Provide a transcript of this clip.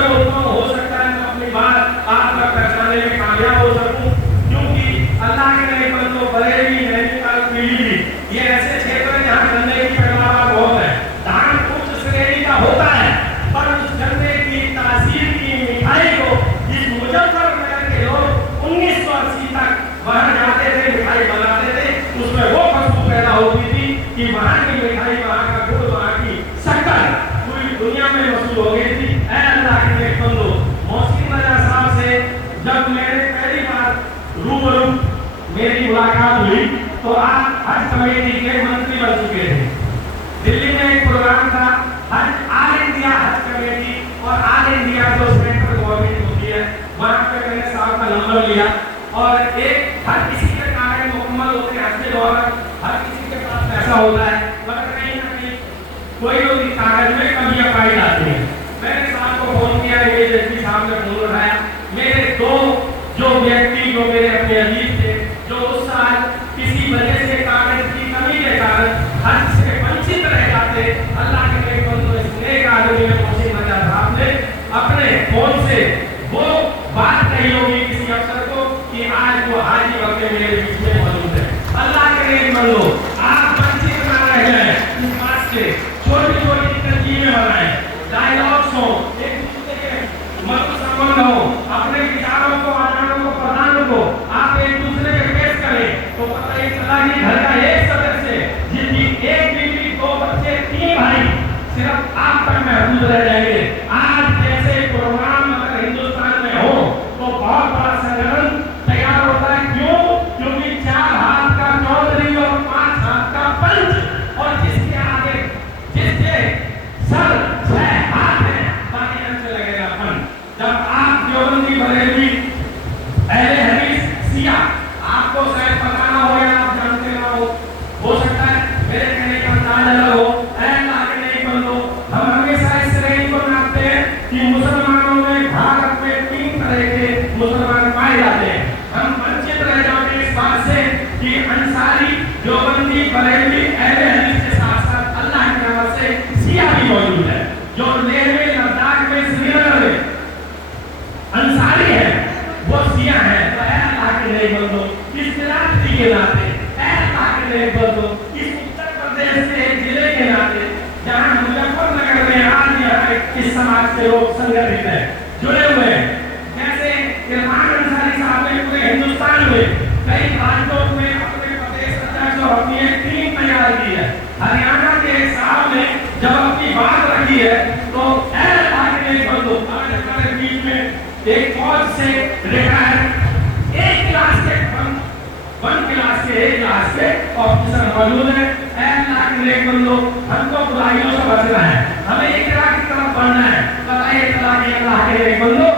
जब उत्पन्न हो सकता है तो अपनी बात आप तक पहुंचाने में कामयाब हो सकूं, क्योंकि अल्लाह के नए बंदों बरेली नैनीताल पीलीभीत ये ऐसे क्षेत्र हैं जहाँ गन्ने की पैदावार बहुत है। धान उच्च श्रेणी का होता है, पर उस गन्ने की तासीर की मिठाई को इस मुजफ्फरनगर के लोग 1980 तक वहाँ जाते थे, मिठाई बनाते थे, उसमें वो खुशबू पैदा होती थी कि वहाँ की मिठाई, वहाँ का गुड़, वहाँ की शक्कर पूरी दुनिया में मशहूर हो गई थी। ऐ अल्लाह के नेक बंदो, मोहसिन रजा साहब से जब मेरे पहली बार रूबरू मेरी मुलाकात हुई तो आप हज कमेटी के मंत्री बन चुके थे। दिल्ली में एक प्रोग्राम था हज ऑल इंडिया हज कमेटी और ऑल इंडिया जो सेंट्रल गवर्नमेंट होती है, वहाँ पे मैंने साहब का नंबर लिया और एक हर किसी के कागज मुकम्मल होते हैं हज के दौरान, हर किसी के पास पैसा होता है, मगर कहीं ना कहीं कोई लोग इस कागज में कमियां पाई जाती है। मैंने साहब को फोन किया, ये जैसी साहब ने फोन उठाया, मेरे दो जो व्यक्ति जो मेरे अपने अजीज थे, जो उस साल किसी वजह से कागज की कमी के कारण हज से वंचित रह जाते, अल्लाह के नेक बंदो इस नेक आदमी ने मोहसिन रजा साहब ने अपने फोन से वो बात कही होगी किसी अफसर को कि आज वो हाजी वक्त मेरे बीच में मौजूद है। अल्लाह के नेक बंदो, आप वंचित ना रह जाए इस बात से, छोटी छोटी तरकीबें बनाएं, डायलॉग्स हो, एक दूसरे के मधुर संबंध हो, अपने विचारों को, आदानों को, प्रदानों को आप एक दूसरे के पेश करें तो पता ही चला कि घर का एक सदस्य जिनकी एक बीवी, दो बच्चे, तीन भाई सिर्फ आप तक महफूज रह जाएंगे। आज जैसे प्रोग्राम अगर हिंदुस्तान में हो तो बहुत बड़ा संगठन तैयार होता है। क्यों? क्योंकि 4 हाथ का चौधरी और 5 हाथ का पंच, और जिसके आगे जिसके सर 6 हाथ है, बाकी अंश लगेगा पंच। जब आप देवबंदी बरेलवी अहले हदीस शिया, आपको शायद पता ना हो या आप जानते ना हो सकता है मेरे कहने का अंदाजा न हो। अल्लाह के नेक बंदो, हम हमेशा इस श्रेणी को मानते हैं कि मुसलमानों में भारत में 3 तरह के मुसलमान पाए जाते हैं। हम वंचित रह जाते हैं इस बात से कि अंसारी, देवबंदी, बरेलवी, अहले हदीस के साथ साथ अल्लाह की रहमत से शिया भी मौजूद है, जो लेह में, लद्दाख में, श्रीनगर में अंसारी है, वो शिया है। तो अल्लाह के नेक बंदो, इस बिरादरी के नाते, अल्लाह के नेक बंदो, इस उत्तर प्रदेश के जिले के नाते, जहाँ मुजफ्फरनगर में आज यहाँ इस समाज के लोग संगठित हैं, जुड़े हुए हैं, जैसे इरफान अंसारी साहब ने पूरे हिंदुस्तान में कई राज्यों में अपने प्रदेश अध्यक्ष और अपनी एक टीम तैयार की है। हरियाणा के साहब ने जब अपनी बात रखी है तो अल्लाह के नेक बंदो, आज हमारे बीच में एक फौज से रिटायर एक क्लास के ऑफिसर मौजूद है। अल्लाह के नेक बंदो, हमको बुराइयों से बचना है, हमें इकरार की तरफ बढ़ना है। बताइए अल्लाह के नेक बंदो,